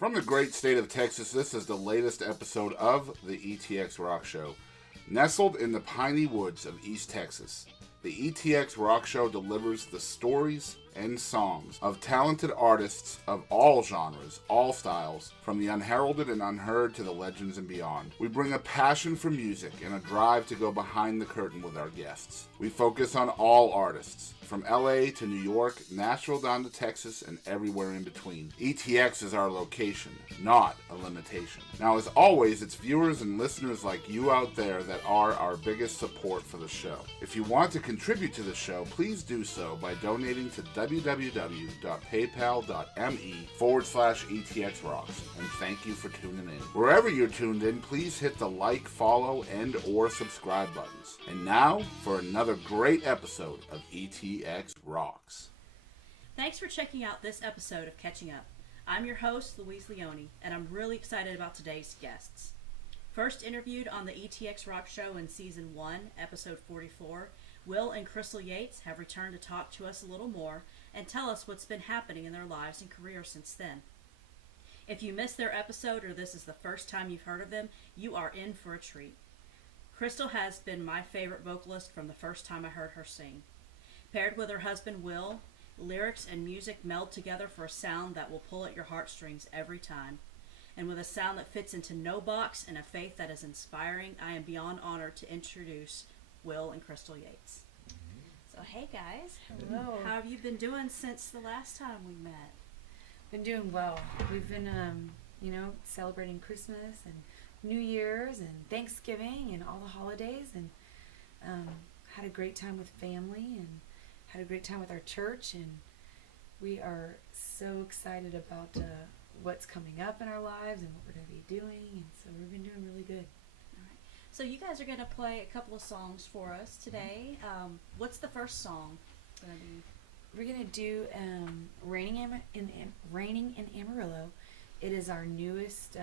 From the great state of Texas, this is the latest episode of the ETX Rocks Show. Nestled in the piney woods of East Texas, the ETX Rocks Show delivers the stories and songs of talented artists of all genres, all styles, from the unheralded and unheard to the legends and beyond. We bring a passion for music and a drive to go behind the curtain with our guests. We focus on all artists, from LA to New York, Nashville down to Texas, and everywhere in between. ETX is our location, not a limitation. Now, as always, it's viewers and listeners like you out there that are our biggest support for the show. If you want to contribute to the show, please do so by donating to www.paypal.me/ETXRocks. And thank you for tuning in. Wherever you're tuned in, please hit the like, follow, and or subscribe buttons. And now for another great episode of ETX Rocks. Thanks for checking out this episode of Catching Up. I'm your host, Louise Leone, and I'm really excited about today's guests. First interviewed on the ETX Rocks Show in Season 1, Episode 44, Will and Crystal Yates have returned to talk to us a little more and tell us what's been happening in their lives and careers since then. If you missed their episode or this is the first time you've heard of them, you are in for a treat. Crystal has been my favorite vocalist from the first time I heard her sing. Paired with her husband Will, lyrics and music meld together for a sound that will pull at your heartstrings every time. And with a sound that fits into no box and a faith that is inspiring, I am beyond honored to introduce Will and Crystal Yates. So hey guys, hello. How have you been doing since the last time we met? Been doing well. We've been, celebrating Christmas and New Year's and Thanksgiving and all the holidays, and had a great time with family and had a great time with our church, and we are so excited about what's coming up in our lives and what we're going to be doing, and so we've been doing really good. So you guys are going to play a couple of songs for us today. What's the first song going to be? We're going to do Raining in Amarillo. It is our latest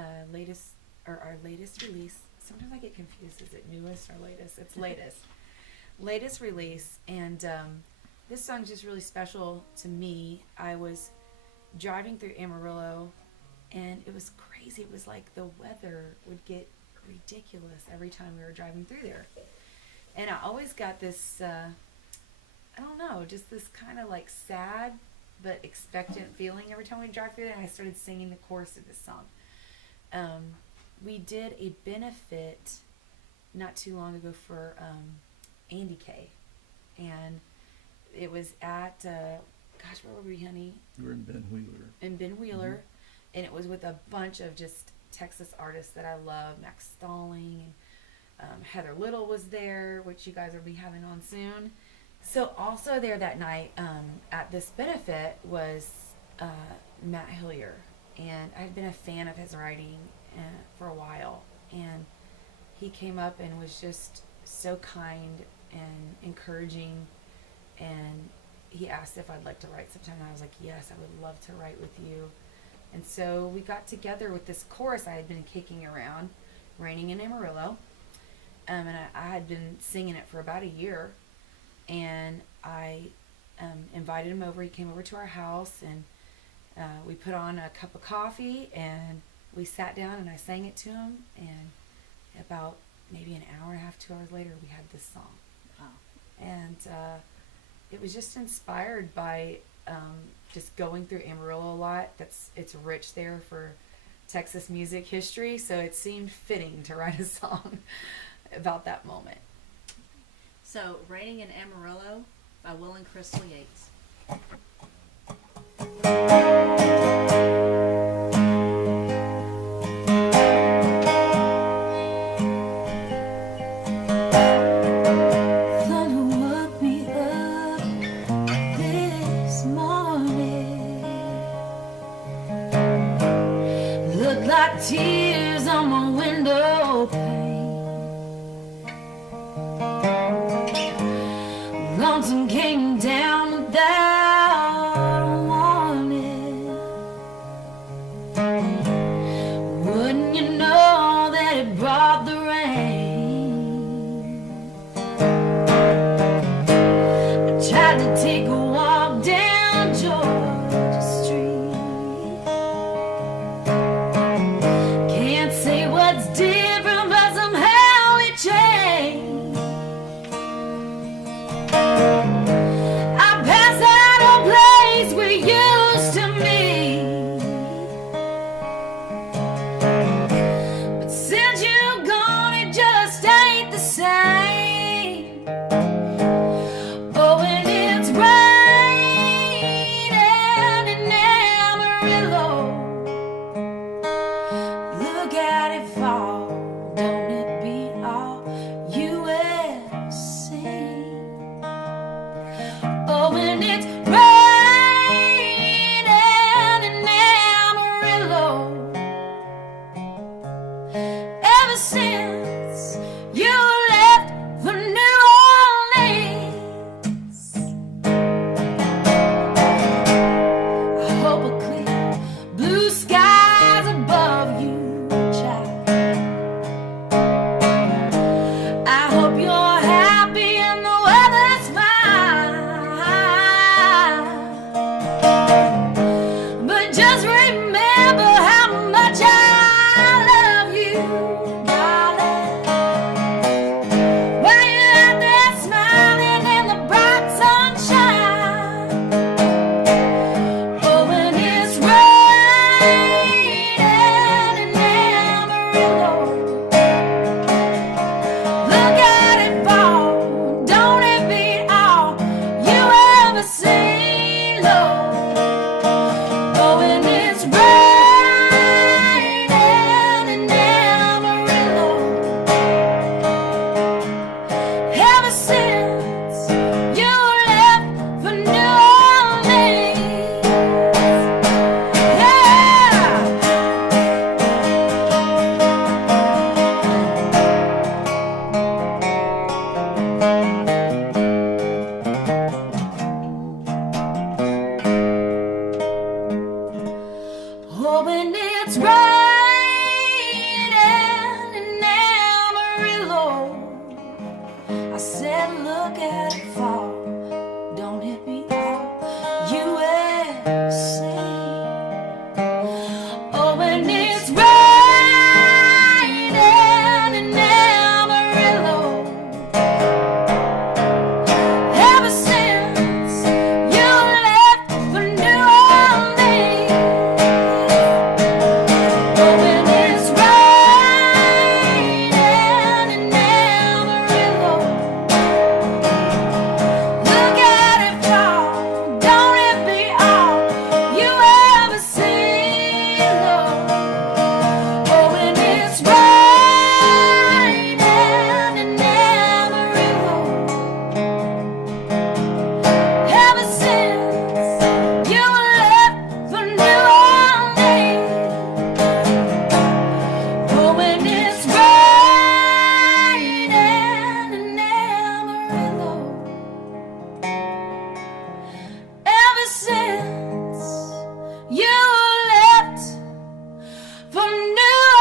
release. Sometimes I get confused. Is it newest or latest? It's latest. Latest release. And this song's just really special to me. I was driving through Amarillo, and it was crazy. It was like the weather would get ridiculous every time we were driving through there, and I always got this just this kind of like sad but expectant feeling every time we drive through there, and I started singing the chorus of this song. We did a benefit not too long ago for Andy K, and it was at where were we, honey? We were in Ben Wheeler. Mm-hmm. And it was with a bunch of just Texas artists that I love, Max Stalling, and Heather Little was there, which you guys will be having on soon. So also there that night at this benefit was Matt Hillier, and I'd been a fan of his writing for a while, and he came up and was just so kind and encouraging, and he asked if I'd like to write sometime, and I was like, yes, I would love to write with you. And so we got together with this chorus I had been kicking around, Raining in Amarillo, and I had been singing it for about a year, and I invited him over. He came over to our house, and we put on a cup of coffee, and we sat down, and I sang it to him, and about maybe an hour and a half, 2 hours later, we had this song. Wow. And it was just inspired by just going through Amarillo a lot. It's rich there for Texas music history, so it seemed fitting to write a song about that moment. So, Raining in Amarillo by Will and Crystal Yates. Tears on my window pane. Lonesome came down without a warning. Wouldn't you know that it brought the rain? I tried to take a walk down Georgia Street. Just remember how much I love you, darling. While you're out there smiling in the bright sunshine. Oh, when it's raining in Amarillo, look at it fall. Don't it beat all you ever seen, Lord? Oh, when it's raining in Amarillo, ever since you left for New Orleans, yeah. Oh, when it's raining in Amarillo, I said, look at it fall. Don't it be all you ever seen? Oh, when it's raining in Amarillo, ever since you left for New Orleans. Oh, when it's raining in Amarillo, look at it fall. Don't it be all you ever seen, Lord? Oh, when it's raining in Amarillo, ever since you left for New Orleans. Oh, when it's raining in Amarillo, ever since you left for New Orleans.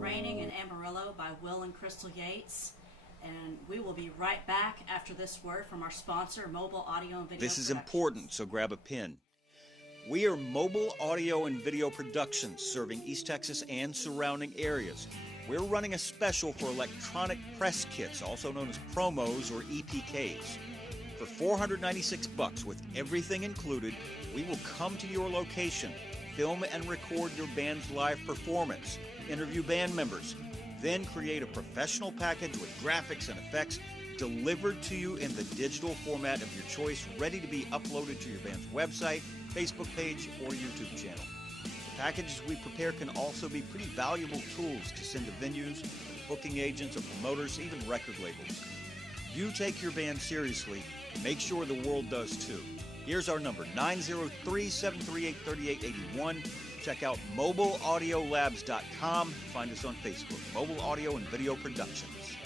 Raining in Amarillo by Will and Crystal Yates. And we will be right back after this word from our sponsor, Mobile Audio and Video This is Productions. important, so grab a pen. We are Mobile Audio and Video Productions, serving East Texas and surrounding areas. We're running a special for electronic press kits, also known as promos or EPKs. For $496 with everything included, we will come to your location, film and record your band's live performance, interview band members, then create a professional package with graphics and effects delivered to you in the digital format of your choice, ready to be uploaded to your band's website, Facebook page, or YouTube channel. The packages we prepare can also be pretty valuable tools to send to venues, booking agents, or promoters, even record labels. You take your band seriously, make sure the world does too. Here's our number, 903-738-3881. Check out mobileaudiolabs.com. Find us on Facebook, Mobile Audio and Video Productions.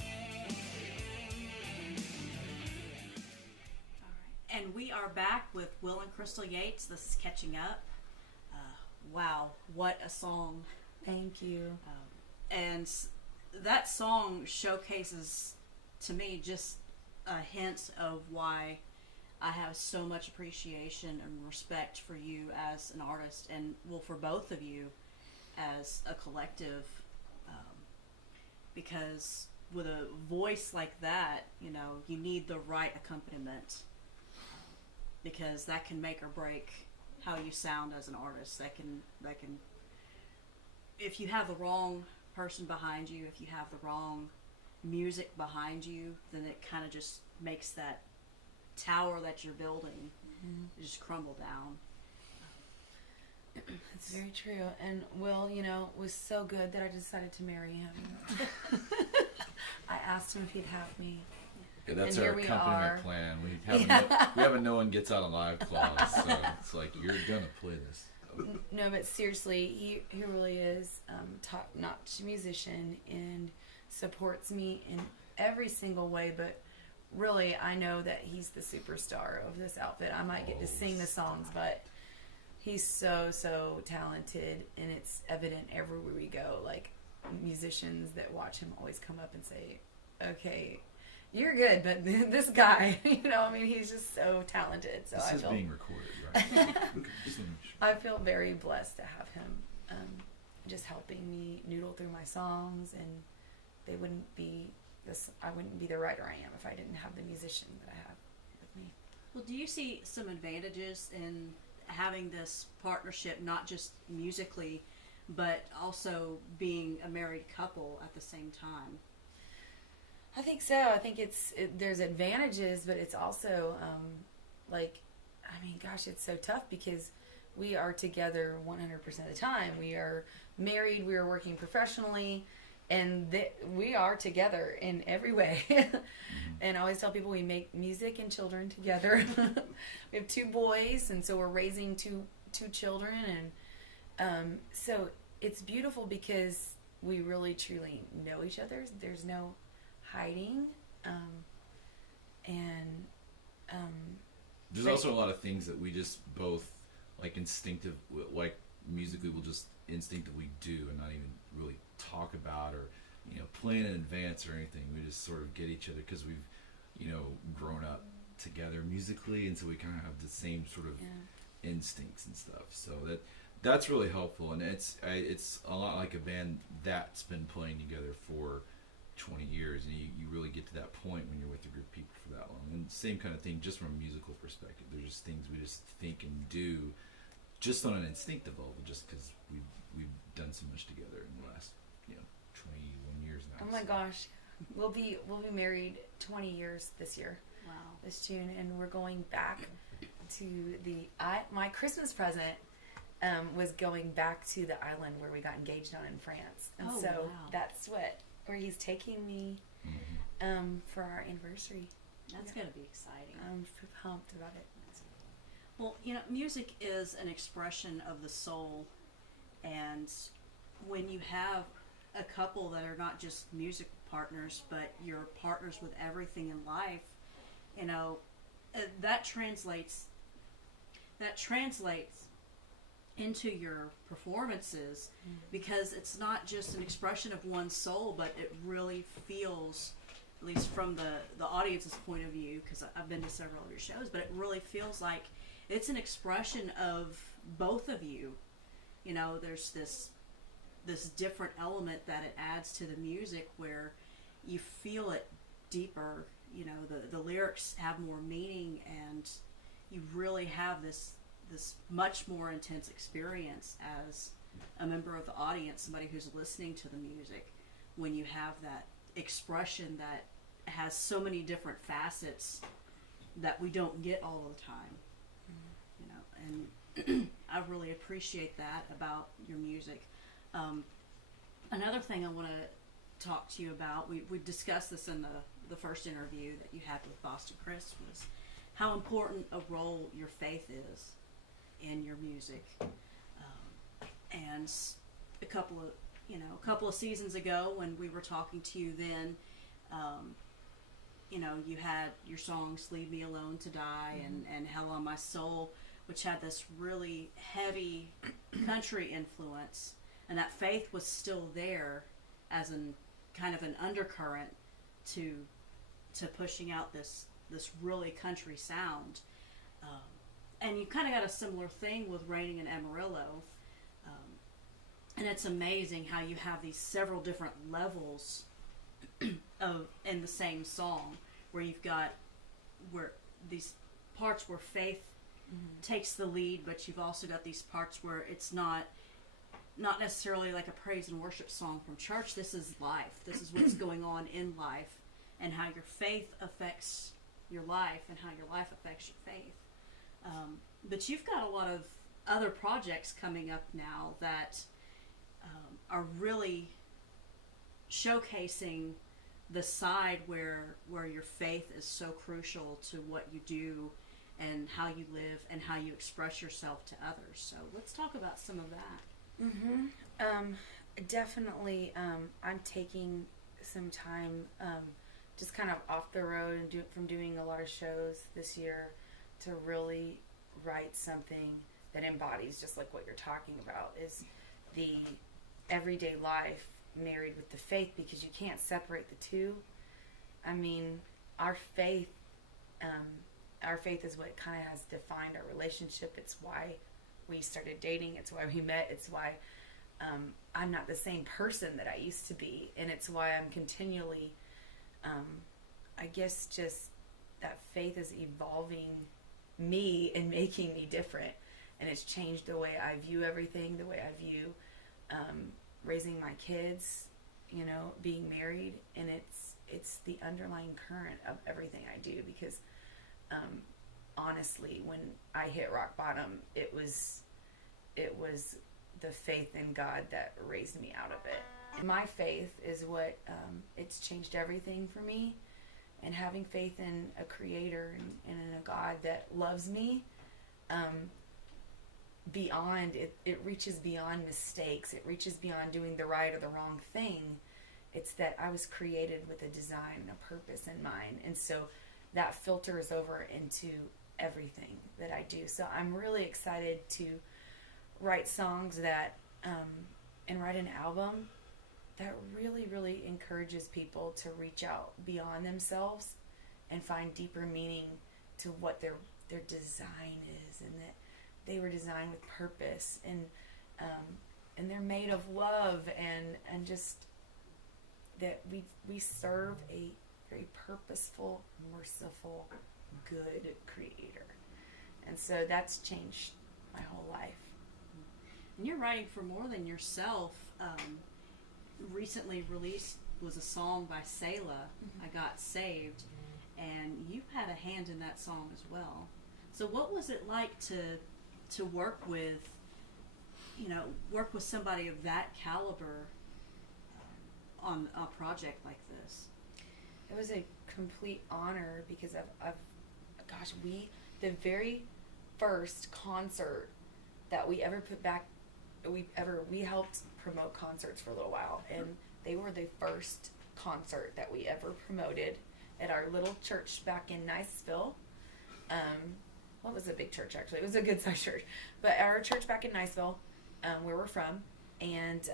And we are back with Will and Crystal Yates. This is Catching Up. Wow, what a song. Thank you. And that song showcases to me just a hint of why I have so much appreciation and respect for you as an artist, and well, for both of you as a collective, because with a voice like that, you know, you need the right accompaniment, because that can make or break how you sound as an artist. That can if you have the wrong person behind you, if you have the wrong music behind you, then it kind of just makes that tower that you're building just crumble down. It's very true. And Will, you know, was so good that I decided to marry him. I asked him if he'd have me. Yeah, that's And our here we accompaniment are. plan. We have a no one gets out alive clause, so it's like, you're gonna play this. No, but seriously, he really is top-notch musician and supports me in every single way, but really, I know that he's the superstar of this outfit. I might get to sing the songs, but he's so talented, and it's evident everywhere we go. Like, musicians that watch him always come up and say, okay, you're good, but this guy, he's just so talented. So This I is feel being recorded, right? Okay, just wanna make sure. I feel very blessed to have him just helping me noodle through my songs, and I wouldn't be the writer I am if I didn't have the musician that I have with me. Well, do you see some advantages in having this partnership, not just musically, but also being a married couple at the same time? I think so. I think there's advantages, but it's also it's so tough because we are together 100% of the time. We are married. We are working professionally, and we are together in every way. And I always tell people we make music and children together. We have 2 boys, and so we're raising two children, and so it's beautiful because we really truly know each other. There's no hiding, There's also a lot of things that we just both musically we'll just instinctively do and not even really talk about or plan in advance or anything. We just sort of get each other because we've grown up together musically, and so we kind of have the same sort of instincts and stuff. So that's really helpful, and it's a lot like a band that's been playing together for 20 years, and you really get to that point when you're with a group of people for that long. And same kind of thing just from a musical perspective. There's just things we just think and do just on an instinctive level, just because we've done so much together in the last 21 years now. Oh my gosh, we'll be married 20 years this year. Wow. This June, and we're going back to my Christmas present was going back to the island where we got engaged on in France, and that's where he's taking me for our anniversary. That's going to be exciting. I'm pumped about it. Well, music is an expression of the soul, and when you have a couple that are not just music partners, but you're partners with everything in life, that translates into your performances, because it's not just an expression of one soul, but it really feels, at least from the audience's point of view, because I've been to several of your shows, but it really feels like it's an expression of both of you. There's this different element that it adds to the music where you feel it deeper. The lyrics have more meaning, and you really have this much more intense experience as a member of the audience, somebody who's listening to the music, when you have that expression that has so many different facets that we don't get all the time. And I really appreciate that about your music. Another thing I want to talk to you about, we discussed this in the first interview that you had with Boston Chris, was how important a role your faith is in your music. And a couple of seasons ago when we were talking to you then, you had your songs Leave Me Alone to Die and Hell on My Soul, which had this really heavy country influence, and that faith was still there as kind of an undercurrent to pushing out this really country sound. And you kind of got a similar thing with Raining in Amarillo. And it's amazing how you have these several different levels in the same song, where you've got these parts where faith takes the lead, but you've also got these parts where it's not necessarily like a praise and worship song from church. This is life. This is what's going on in life, and how your faith affects your life, and how your life affects your faith. But you've got a lot of other projects coming up now that are really showcasing the side where your faith is so crucial to what you do and how you live and how you express yourself to others. So let's talk about some of that. Definitely, I'm taking some time just kind of off the road and from doing a lot of shows this year to really write something that embodies just like what you're talking about, is the everyday life married with the faith, because you can't separate the two. I mean, our faith, our faith is what kind of has defined our relationship. It's why we started dating. It's why we met. It's why I'm not the same person that I used to be. And it's why I'm continually, I guess, just that faith is evolving me and making me different. And it's changed the way I view everything, the way I view raising my kids, you know, being married. And it's the underlying current of everything I do, because honestly, when I hit rock bottom, it was the faith in God that raised me out of it. My faith is what it's changed everything for me, and having faith in a creator and in a God that loves me beyond it reaches beyond mistakes. It reaches beyond doing the right or the wrong thing. It's that I was created with a design and a purpose in mind, and so that filters over into everything that I do. So I'm really excited to write songs that and write an album that really, really encourages people to reach out beyond themselves and find deeper meaning to what their design is, and that they were designed with purpose, and they're made of love, and just that we serve a very purposeful, merciful, good creator. And so that's changed my whole life. And you're writing for more than yourself. Recently released was a song by Selah, I Got Saved, and you've had a hand in that song as well. So what was it like to work with somebody of that caliber on a project like this? It was a complete honor, because the very first concert that we ever put back, we helped promote concerts for a little while, and they were the first concert that we ever promoted at our little church back in Niceville. Well, it was a big church, actually. It was a good sized church, but our church back in Niceville, where we're from, and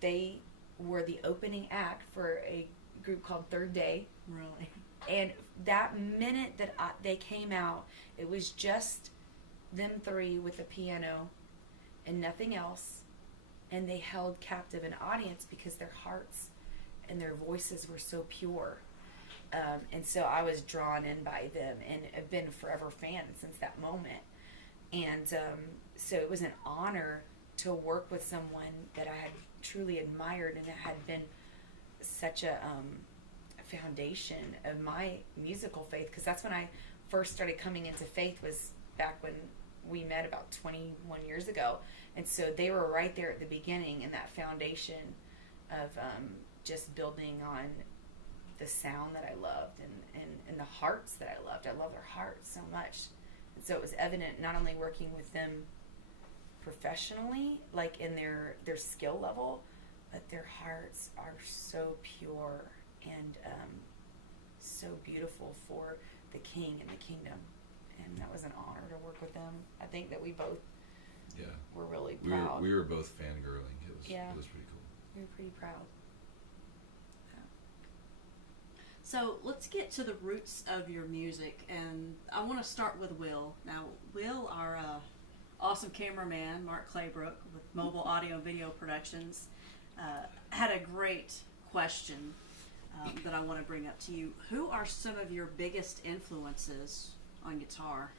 they were the opening act for a group called Third Day. Really? And that minute that they came out, it was just them three with a piano and nothing else, and they held captive an audience because their hearts and their voices were so pure. And so I was drawn in by them, and I've been a forever fan since that moment. And so it was an honor to work with someone that I had truly admired, and that had been such a foundation of my musical faith, because that's when I first started coming into faith, was back when we met about 21 years ago. And so they were right there at the beginning, in that foundation of just building on the sound that I loved, and the hearts that I loved. I love their hearts so much. And so it was evident, not only working with them professionally, like in their skill level, but their hearts are so pure and so beautiful for the King and the kingdom. And that was an honor to work with them. I think that we both were really proud. We were both fangirling. It was pretty cool. We were pretty proud. So let's get to the roots of your music, and I want to start with Will. Now, Will, our awesome cameraman, Mark Claybrook, with Mobile Audio and Video Productions, had a great question that I want to bring up to you. Who are some of your biggest influences on guitar?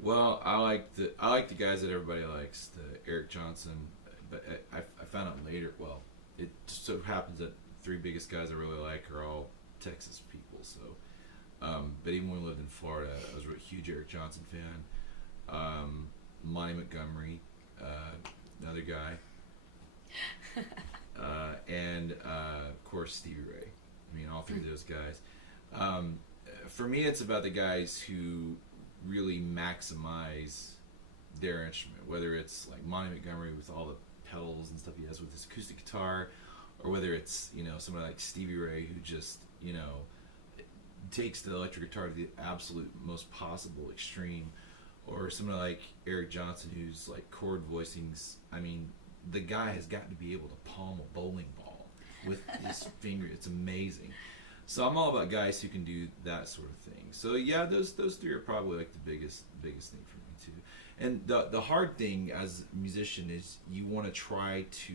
Well, I like the guys that everybody likes, the Eric Johnson, but I found out later. Well, it just so happens that three biggest guys I really like are all Texas people. So, but even when we lived in Florida, I was a huge Eric Johnson fan. Monty Montgomery, another guy, and of course Stevie Ray. I mean, all three of those guys. For me, it's about the guys who really maximize their instrument, whether it's like Monty Montgomery with all the pedals and stuff he has with his acoustic guitar, or whether it's, somebody like Stevie Ray who just, takes the electric guitar to the absolute most possible extreme, or somebody like Eric Johnson who's like chord voicings. I mean, the guy has got to be able to palm a bowling ball with his finger. It's amazing. So I'm all about guys who can do that sort of thing. So yeah, those three are probably like the biggest thing for me too. And the hard thing as a musician is you want to try to,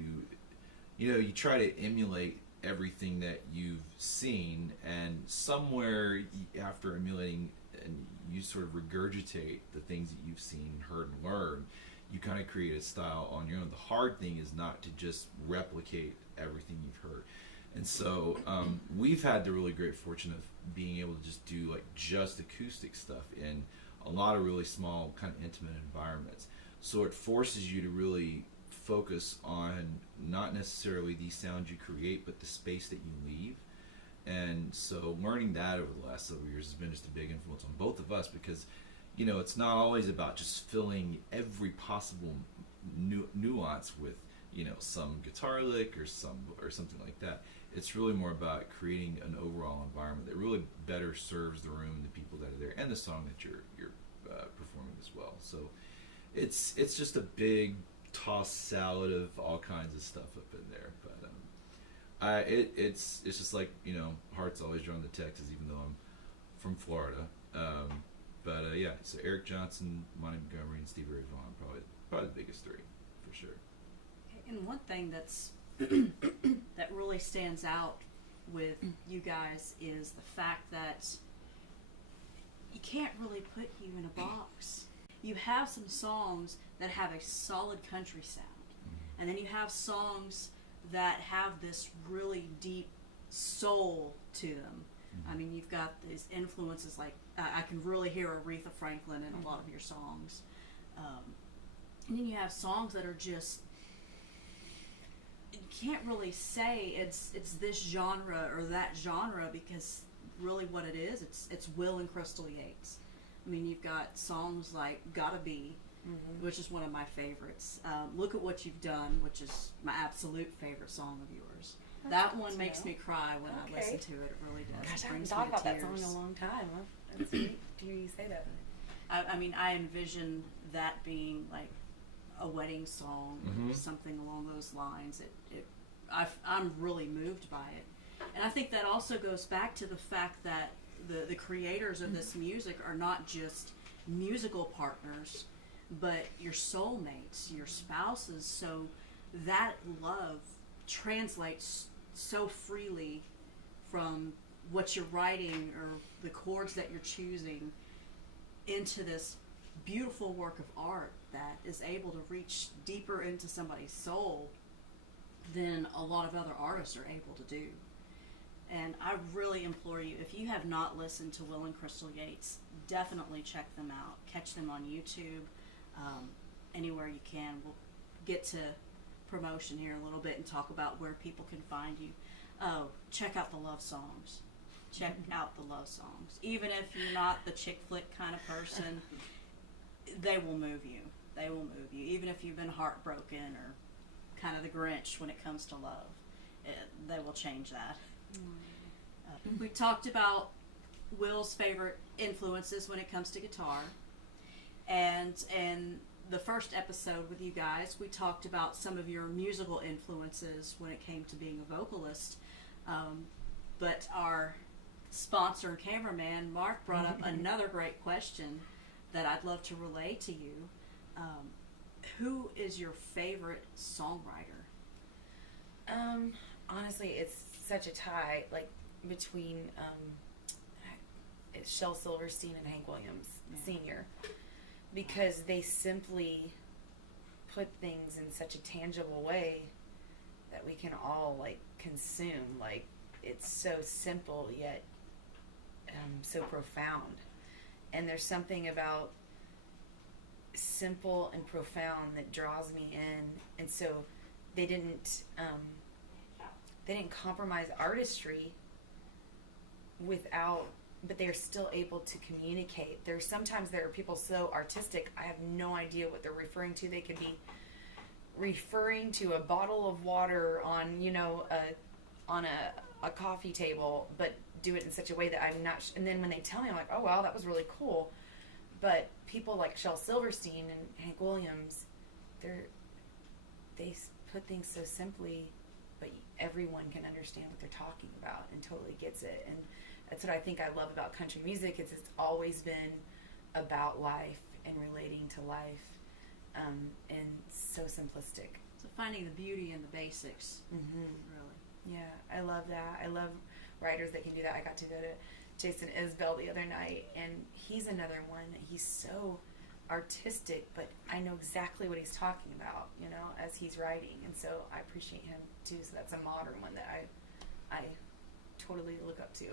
you try to emulate everything that you've seen, and somewhere after emulating, and you sort of regurgitate the things that you've seen, heard, and learned, you kind of create a style on your own. The hard thing is not to just replicate everything you've heard. And so we've had the really great fortune of being able to just do like just acoustic stuff in a lot of really small, kind of intimate environments. So it forces you to really focus on not necessarily these sounds you create, but the space that you leave. And so learning that over the last several years has been just a big influence on both of us, because it's not always about just filling every possible nuance with some guitar lick or something like that. It's really more about creating an overall environment that really better serves the room, the people that are there, and the song that you're performing as well. So it's just a big tossed salad of all kinds of stuff up in there. But it's just like, heart's always drawn to Texas, even though I'm from Florida. But yeah, so Eric Johnson, Monty Montgomery, and Stevie Ray Vaughan, probably the biggest three for sure. And one thing that's that really stands out with you guys is the fact that you can't really put you in a box. You have some songs that have a solid country sound, and then you have songs that have this really deep soul to them. I mean, you've got these influences like I can really hear Aretha Franklin in a lot of your songs, and then you have songs that are just, you can't really say it's this genre or that genre, because really what it is, it's Will and Crystal Yates. I mean, you've got songs like Gotta Be, which is one of my favorites. Look at What You've Done, which is my absolute favorite song of yours. That one makes me cry when I listen to it. It really does. Gosh, It I haven't brings thought me about to that song in tears. a long time. That's neat to hear you say that. I mean, I envision that being like a wedding song, or something along those lines. I'm really moved by it, and I think that also goes back to the fact that the creators of this music are not just musical partners, but your soulmates, your spouses. So that love translates so freely from what you're writing or the chords that you're choosing into this beautiful work of art that is able to reach deeper into somebody's soul than a lot of other artists are able to do. And I really implore you, if you have not listened to Will and Crystal Yates, definitely check them out. Catch them on YouTube, anywhere you can. We'll get to promotion here in a little bit and talk about where people can find you. Oh, check out the love songs. Check out the love songs. Even if you're not the chick flick kind of person, they will move you. They will move you. Even if you've been heartbroken or kind of the Grinch when it comes to love, they will change that. We talked about Will's favorite influences when it comes to guitar, and in the first episode with you guys, we talked about some of your musical influences when it came to being a vocalist. But our sponsor and cameraman, Mark, brought up another great question that I'd love to relay to you. Who is your favorite songwriter? Honestly, it's such a tie, like between it's Shel Silverstein and Hank Williams Sr., because they simply put things in such a tangible way that we can all like consume. Like, it's so simple yet so profound, and there's something about simple and profound that draws me in. And so they didn't compromise artistry but they're still able to communicate. Sometimes there are people so artistic, I have no idea what they're referring to. They could be referring to a bottle of water on a coffee table, but do it in such a way that I'm not and then when they tell me, I'm like, oh wow, that was really cool. But people like Shel Silverstein and Hank Williams, they put things so simply, but everyone can understand what they're talking about and totally gets it. And that's what I think I love about country music, is it's always been about life and relating to life, and so simplistic. So finding the beauty in the basics, really. Yeah, I love that. I love writers that can do that. I got to go to Jason Isbell the other night, and he's another one. He's so artistic, but I know exactly what he's talking about, you know, as he's writing, and so I appreciate him too. So that's a modern one that I totally look up to.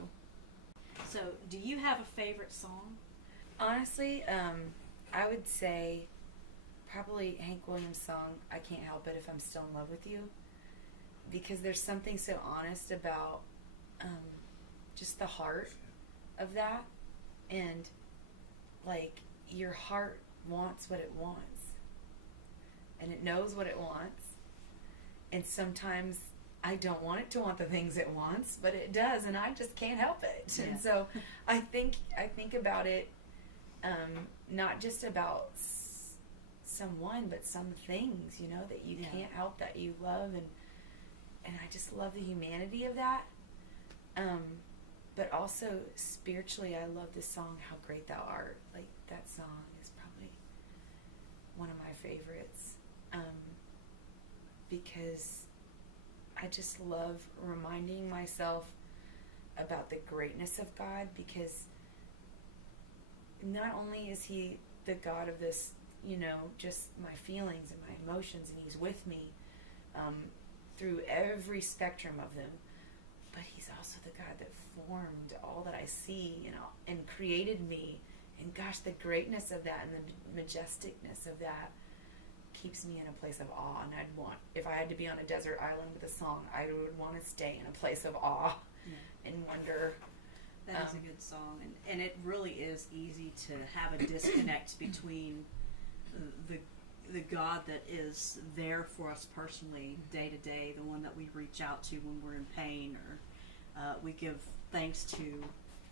So, do you have a favorite song? Honestly, I would say probably Hank Williams' song, I Can't Help It If I'm Still in Love With You, because there's something so honest about just the heart of that, and like your heart wants what it wants, and it knows what it wants, and sometimes I don't want it to want the things it wants, but it does, and I just can't help it. Yeah. And so I think about it, not just about someone, but some things, you know, that you can't help, that you love, and I just love the humanity of that. But also spiritually, I love this song, How Great Thou Art. Like, that song is probably one of my favorites, because I just love reminding myself about the greatness of God, because not only is he the God of this, you know, just my feelings and my emotions, and he's with me through every spectrum of them, but he's also the God that formed all that I see, you know, and created me. And gosh, the greatness of that and the majesticness of that keeps me in a place of awe. And I'd want, if I had to be on a desert island with a song, I would want to stay in a place of awe and wonder. That is a good song, and it really is easy to have a disconnect between the God that is there for us personally, day to day, the one that we reach out to when we're in pain, or we give thanks to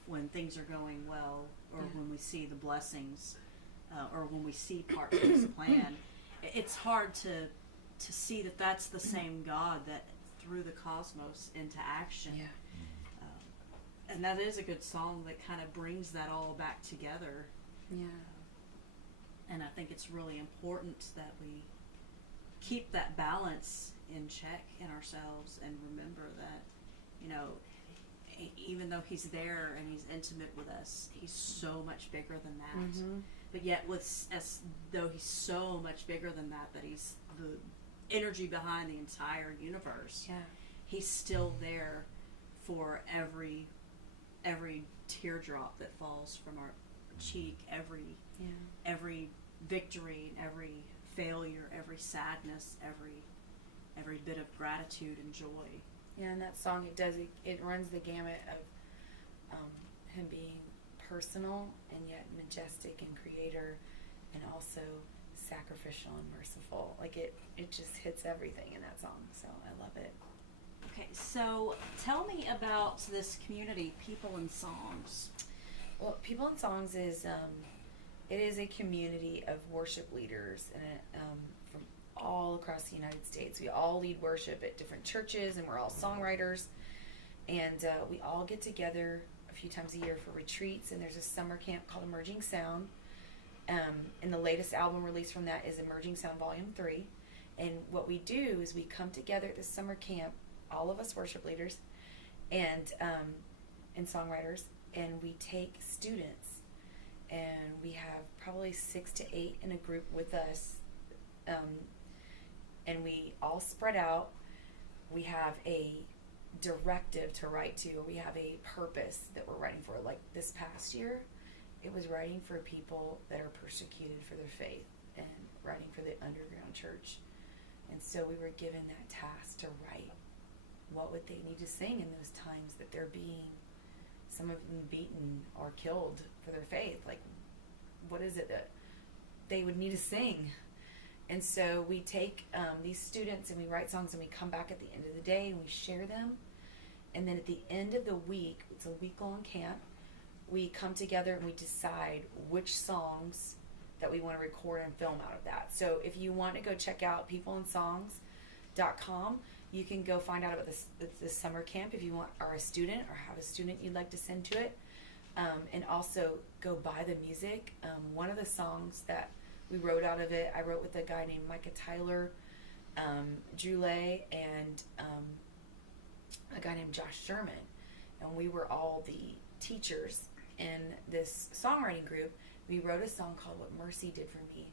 when things are going well, or when we see the blessings, or when we see parts of his plan. It's hard to see that that's the same God that threw the cosmos into action. Yeah. And that is a good song that kind of brings that all back together. Yeah. And I think it's really important that we keep that balance in check in ourselves, and remember that, you know, even though he's there and he's intimate with us, he's so much bigger than that. Mm-hmm. But yet, as though he's so much bigger than that, that he's the energy behind the entire universe. Yeah. He's still there for every teardrop that falls from our cheek, every victory, every failure, every sadness, every bit of gratitude and joy. Yeah, and that song, it runs the gamut of him being personal and yet majestic and creator, and also sacrificial and merciful. Like, it just hits everything in that song, so I love it. Okay, so tell me about this community, People and Songs. Well, People and Songs is it is a community of worship leaders, and from all across the United States. We all lead worship at different churches, and we're all songwriters, and we all get together a few times a year for retreats. And there's a summer camp called Emerging Sound, and the latest album release from that is Emerging Sound Volume 3. And what we do is we come together at this summer camp, all of us worship leaders and songwriters, and we take students, and we have probably 6 to 8 in a group with us, and we all spread out. We have a directive to write to, or we have a purpose that we're writing for. Like this past year, it was writing for people that are persecuted for their faith, and writing for the underground church. And so we were given that task to write what would they need to sing in those times that they're being, some of them beaten or killed for their faith. Like, what is it that they would need to sing? And so we take these students and we write songs, and we come back at the end of the day and we share them. And then at the end of the week, it's a week-long camp, we come together and we decide which songs that we want to record and film out of that. So if you want to go check out peopleandsongs.com, you can go find out about this summer camp if you are a student or have a student you'd like to send to it. And also go buy the music. One of the songs that we wrote out of it, I wrote with a guy named Micah Tyler, Drew Lay, and a guy named Josh Sherman. And we were all the teachers in this songwriting group. We wrote a song called What Mercy Did For Me.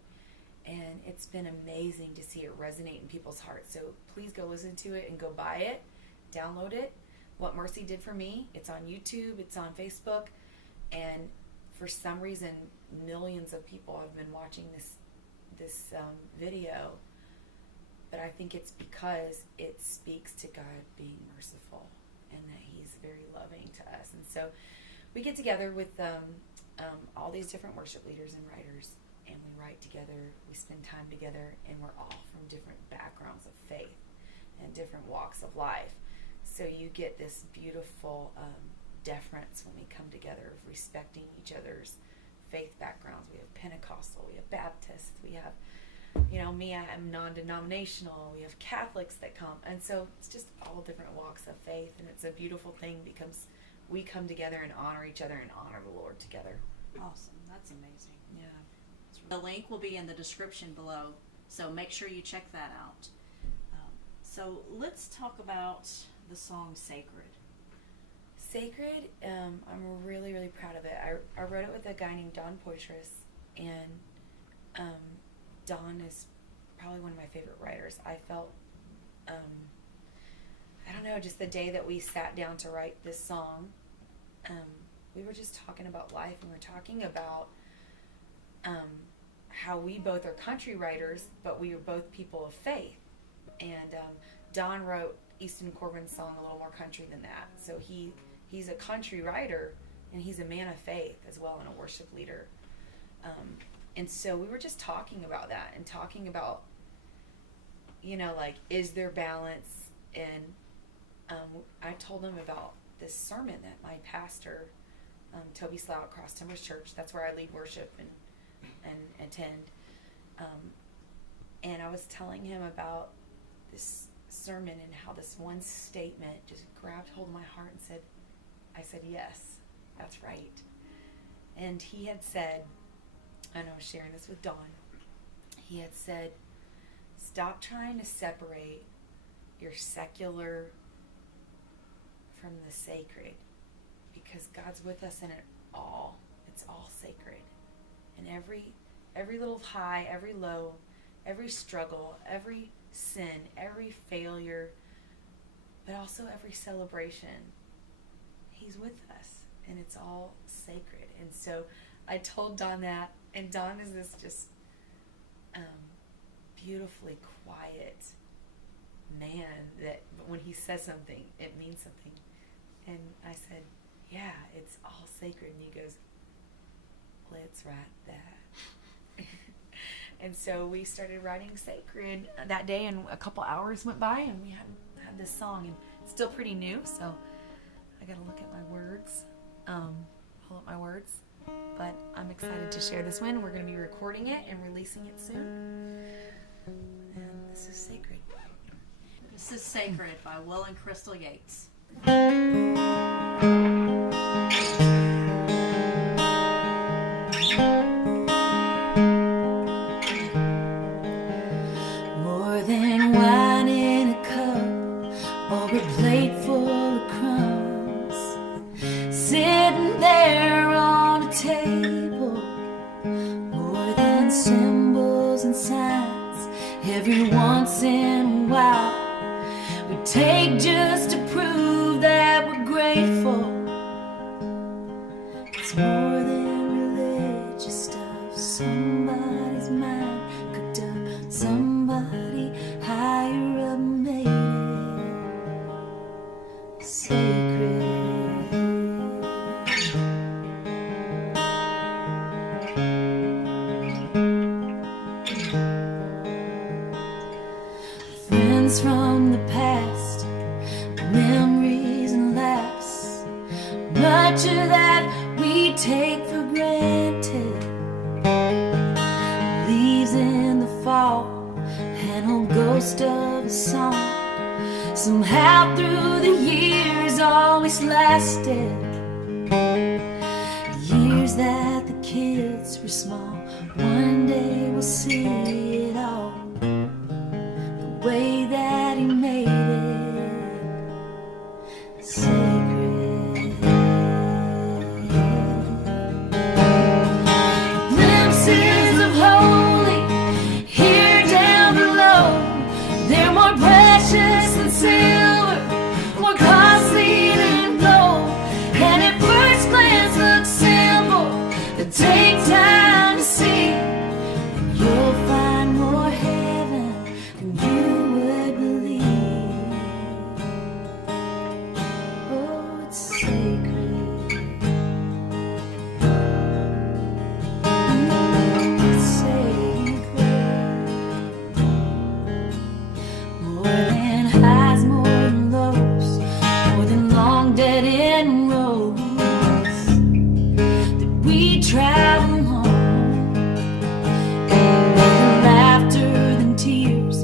And it's been amazing to see it resonate in people's hearts. So please go listen to it and go buy it, download it. What Mercy Did For Me. It's on YouTube, it's on Facebook, and for some reason, millions of people have been watching this video. But I think it's because it speaks to God being merciful and that He's very loving to us. And so we get together with all these different worship leaders and writers, and we write together, we spend time together, and we're all from different backgrounds of faith and different walks of life. So you get this beautiful deference when we come together of respecting each other's faith backgrounds. We have Pentecostal, we have Baptist, we have, me, I'm non-denominational, we have Catholics that come. And so it's just all different walks of faith, and it's a beautiful thing because we come together and honor each other and honor the Lord together. Awesome. That's amazing. Yeah. The link will be in the description below, so make sure you check that out. So let's talk about the song Sacred. Sacred, I'm really, really proud of it. I wrote it with a guy named Don Poitras, and Don is probably one of my favorite writers. I felt, I don't know, just the day that we sat down to write this song, we were just talking about life, and we were talking about how we both are country writers, but we are both people of faith. And Don wrote Easton Corbin's song a little more country than that. So he's a country writer, and he's a man of faith as well, and a worship leader. And so we were just talking about that, and talking about, is there balance? And I told him about this sermon that my pastor, Toby Slough at Cross Timbers Church, that's where I lead worship and attend. And I was telling him about this sermon and how this one statement just grabbed hold of my heart and I said, yes, that's right. And he had said, and I was sharing this with Dawn, he had said, stop trying to separate your secular from the sacred, because God's with us in it all. It's all sacred. And every little high, every low, every struggle, every sin, every failure, but also every celebration, He's with us, and it's all sacred. And so I told Don that, and Don is this just beautifully quiet man that when he says something, it means something. And I said, yeah, it's all sacred. And he goes, let's write that. And so we started writing Sacred that day, and a couple hours went by, and we had this song, and it's still pretty new, so I gotta look at my words, pull up my words, but I'm excited to share this one. We're gonna be recording it and releasing it soon, and this is Sacred. This is Sacred by Will and Crystal Yates. More than wine in a cup or a plate full of crumbs, sitting there on a table. More than symbols and signs, every once in a while we take just to prove that we're grateful. It's more than religious stuff. Somebody's mind cooked up, somebody higher up made it sacred. Friends from the past, memories and laughs, much of that we take for granted. Leaves in the fall, an old ghost of a song somehow through the years always lasted. Years that the kids were small, one day we'll see it all, the way that he made it sacred. Glimpses of holy here down below, they're more precious than silver, more costly than gold, and at first glance look simple, but take time to see, and you'll find more heaven than you would believe. Oh, it's sacred. It's sacred. More than highs, more than lows, more than long dead end roads that we travel on. More than laughter than tears,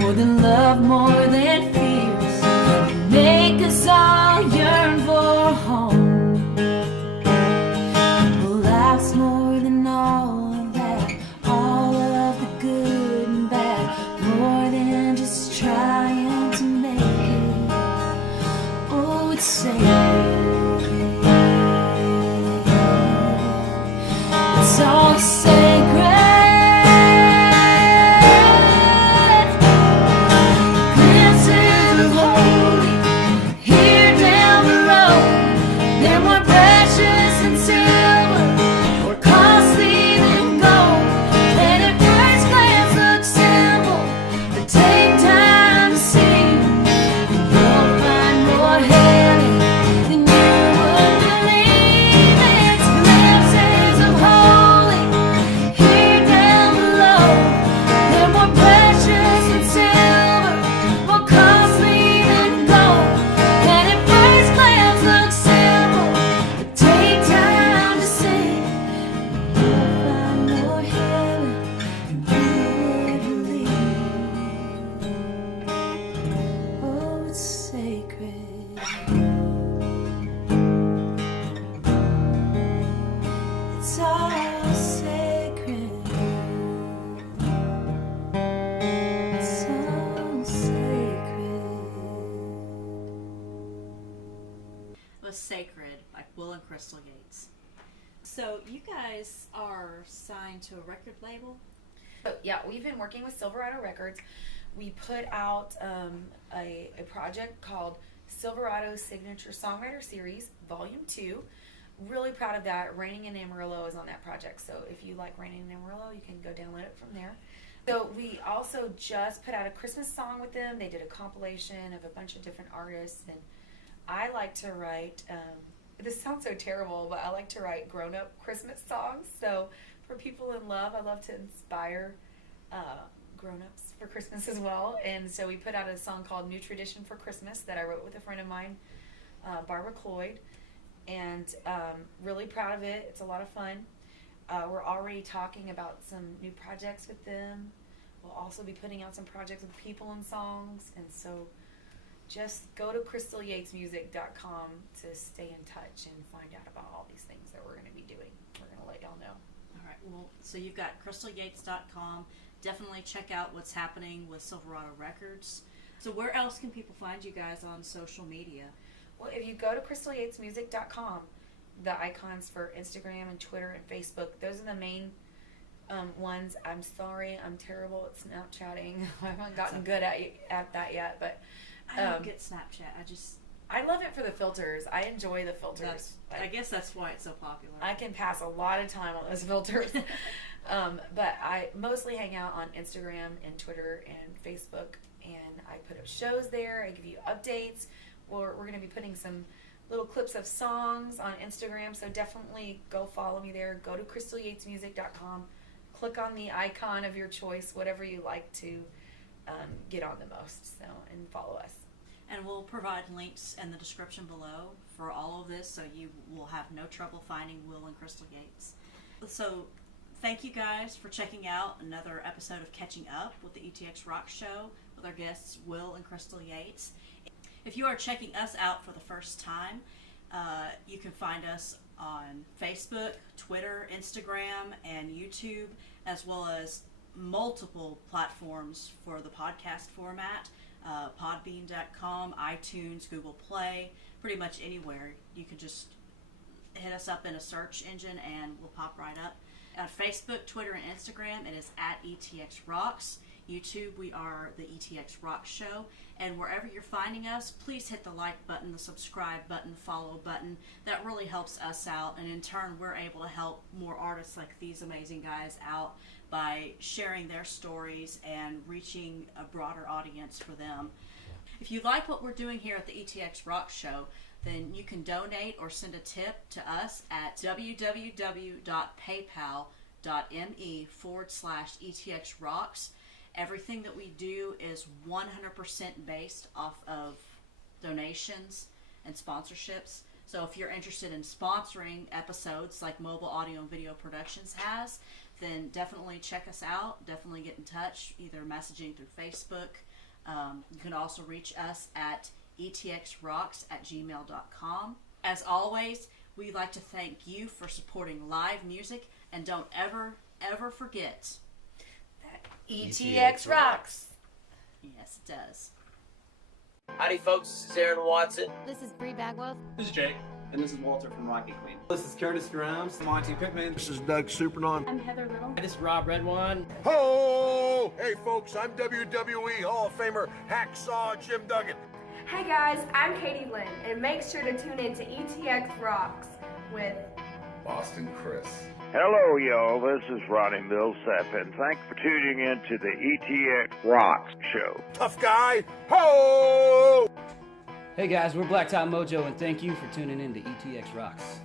more than love, more than fears, that make us all yearn for home. Well, life's more than all of that, all of the good and bad, more than just trying to make it. Oh, it's sacred. It's all sacred. Glimpses of holy here down the road, they're more precious than silver, more costly than gold, and at first glance look simple, but take time to see, and you'll find more heaven than you would believe. It's glimpses of holy here down below, they're more precious than silver, more costly than gold, and at first glance look simple, but take time to see, you'll find more heaven than you would believe. Oh, it's sacred. It's all sacred. It's all sacred. Was Sacred by Will and Crystal Yates. So you guys are signed to a record label? So, yeah, we've been working with Silverado Records. We put out a project called Silverado Signature Songwriter Series, Volume 2. Really proud of that. Raining in Amarillo is on that project. So if you like Raining in Amarillo, you can go download it from there. So we also just put out a Christmas song with them. They did a compilation of a bunch of different artists. And I like to write, this sounds so terrible, but I like to write grown-up Christmas songs. So for people in love, I love to inspire grown-ups for Christmas as well. And so we put out a song called New Tradition for Christmas that I wrote with a friend of mine, Barbara Cloyd. And really proud of it. It's a lot of fun. We're already talking about some new projects with them. We'll also be putting out some projects with people and songs. And so just go to crystalYatesmusic.com to stay in touch and find out about all these things that we're going to be doing. We're going to let y'all know. All right. Well, so you've got crystalyates.com. Definitely check out what's happening with Silverado Records. So where else can people find you guys on social media? Well, if you go to crystalYatesmusic.com, the icons for Instagram and Twitter and Facebook, those are the main ones. I'm sorry, I'm terrible at Snapchatting. I haven't gotten good at that yet, but I don't get Snapchat. I love it for the filters. I enjoy the filters. I guess that's why it's so popular. I can pass a lot of time on those filters. But I mostly hang out on Instagram and Twitter and Facebook, and I put up shows there. I give you updates. We're going to be putting some little clips of songs on Instagram, so definitely go follow me there. Go to crystalYatesmusic.com. Click on the icon of your choice, whatever you like to get on the most, and follow us. And we'll provide links in the description below for all of this, so you will have no trouble finding Will and Crystal Yates. So thank you guys for checking out another episode of Catching Up with the ETX Rocks Show with our guests Will and Crystal Yates. If you are checking us out for the first time, you can find us on Facebook, Twitter, Instagram, and YouTube, as well as multiple platforms for the podcast format, podbean.com, iTunes, Google Play, pretty much anywhere. You can just hit us up in a search engine and we'll pop right up. On Facebook, Twitter, and Instagram, it is at ETX Rocks. YouTube, we are the ETX Rocks Show. And wherever you're finding us, please hit the like button, the subscribe button, the follow button. That really helps us out. And in turn, we're able to help more artists like these amazing guys out by sharing their stories and reaching a broader audience for them. If you like what we're doing here at the ETX Rocks Show, then you can donate or send a tip to us at www.paypal.me/ETXRocks. Everything that we do is 100% based off of donations and sponsorships. So if you're interested in sponsoring episodes like Mobile Audio and Video Productions has, then definitely check us out. Definitely get in touch, either messaging through Facebook. You can also reach us at etxrocks@gmail.com. As always, we'd like to thank you for supporting live music, and don't ever forget That ETX rocks. Yes, it does. Howdy folks, this is Aaron Watson. This is Bree Bagwell. This is Jake. And this is Walter from Rocky Queen. This is Curtis Grimes. Monty Pittman. This is Doug Supernon. I'm Heather Little. This is Rob Redwan. Ho! Hey folks, I'm WWE Hall of Famer Hacksaw Jim Duggan. Hey guys, I'm Katie Lynn, and make sure to tune in to ETX Rocks with Boston Chris. Hello, y'all. This is Ronnie Millsap, and thanks for tuning in to the ETX Rocks Show. Tough guy. Ho! Hey guys, we're Blacktop Mojo, and thank you for tuning in to ETX Rocks.